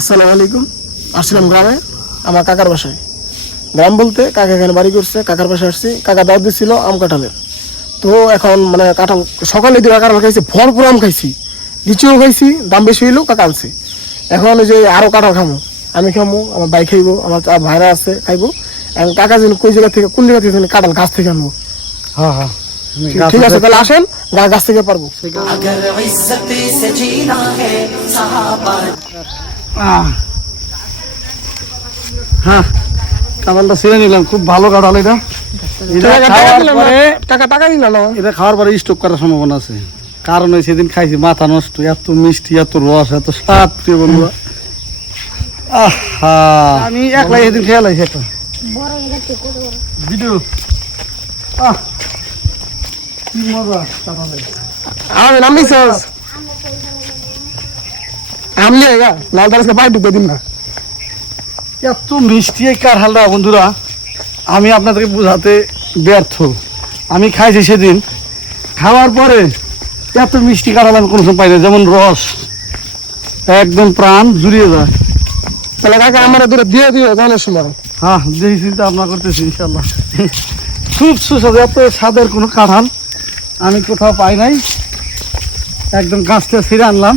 আসসালামু আলাইকুম। আসছিলাম গ্রামে আমার কাকার বাসায়। গ্রাম বলতে কাকা এখানে বাড়ি করছে, কাকার বাসায় আসছি। কাকা দাওয়াত দিচ্ছিল আম কাঁঠালের। তো এখন মানে কাঁঠাল সকালে দিয়ে কাঁঠাল খাইছি, ভরপুর আম খাইছি, লিচুও খাইছি, দাম বেশি হইলেও কাকা আনছে। এখন ওই যে আরও কাঁঠাল খামো, আমি খামো, আমার ভাই খাইবো, আমার ভাইরা আছে খাইবো। এখন কাকা যেন কোন জায়গা থেকে কাঁঠাল গাছ থেকে আনবো। হ্যাঁ হ্যাঁ ঠিক আছে, তাহলে আসেন, গাছ থেকে পারবো। হ্যাঁ কাঁঠালটা ছিঁড়ে নিলাম, খুব ভালো কাঁঠাল এটা। টাকা দিল না, এটা খাওয়ার পরে স্টক করার সম্ভাবনা আছে, কারণ ওই সেদিন খাইছি মাথা নষ্ট, এত মিষ্টি, এত রস, এত স্বাদ, প্রিয় বন্ধুরা। আমি একলাই সেদিন খেয়াল আছি একটা ভিডিও। কি মজা কাঁঠালের। আমি নামলি সস আমলি আইগা লাল দারসকে পাই ঢুকে দিন না। এত মিষ্টি এই কাঁঠালটা বন্ধুরা, আমি আপনাদেরকে বোঝাতে ব্যর্থ। আমি খাইছি সেদিন, খাওয়ার পরে এত মিষ্টি কাঁঠাল আমি কোনো সময় পাই না, যেমন রস একদম প্রাণ জুড়িয়ে যায়। তাহলে কাকা আমার দূরে দিয়ে দিও জানার সময়। হ্যাঁ, দেখি চিন্তা ভাবনা করতেছি ইনশাল্লাহ। খুব সুস্বাদু, এত স্বাদের কোনো কাঁঠাল আমি কোথাও পাই নাই। একদম গাছ থেকে ছিঁড়ে আনলাম।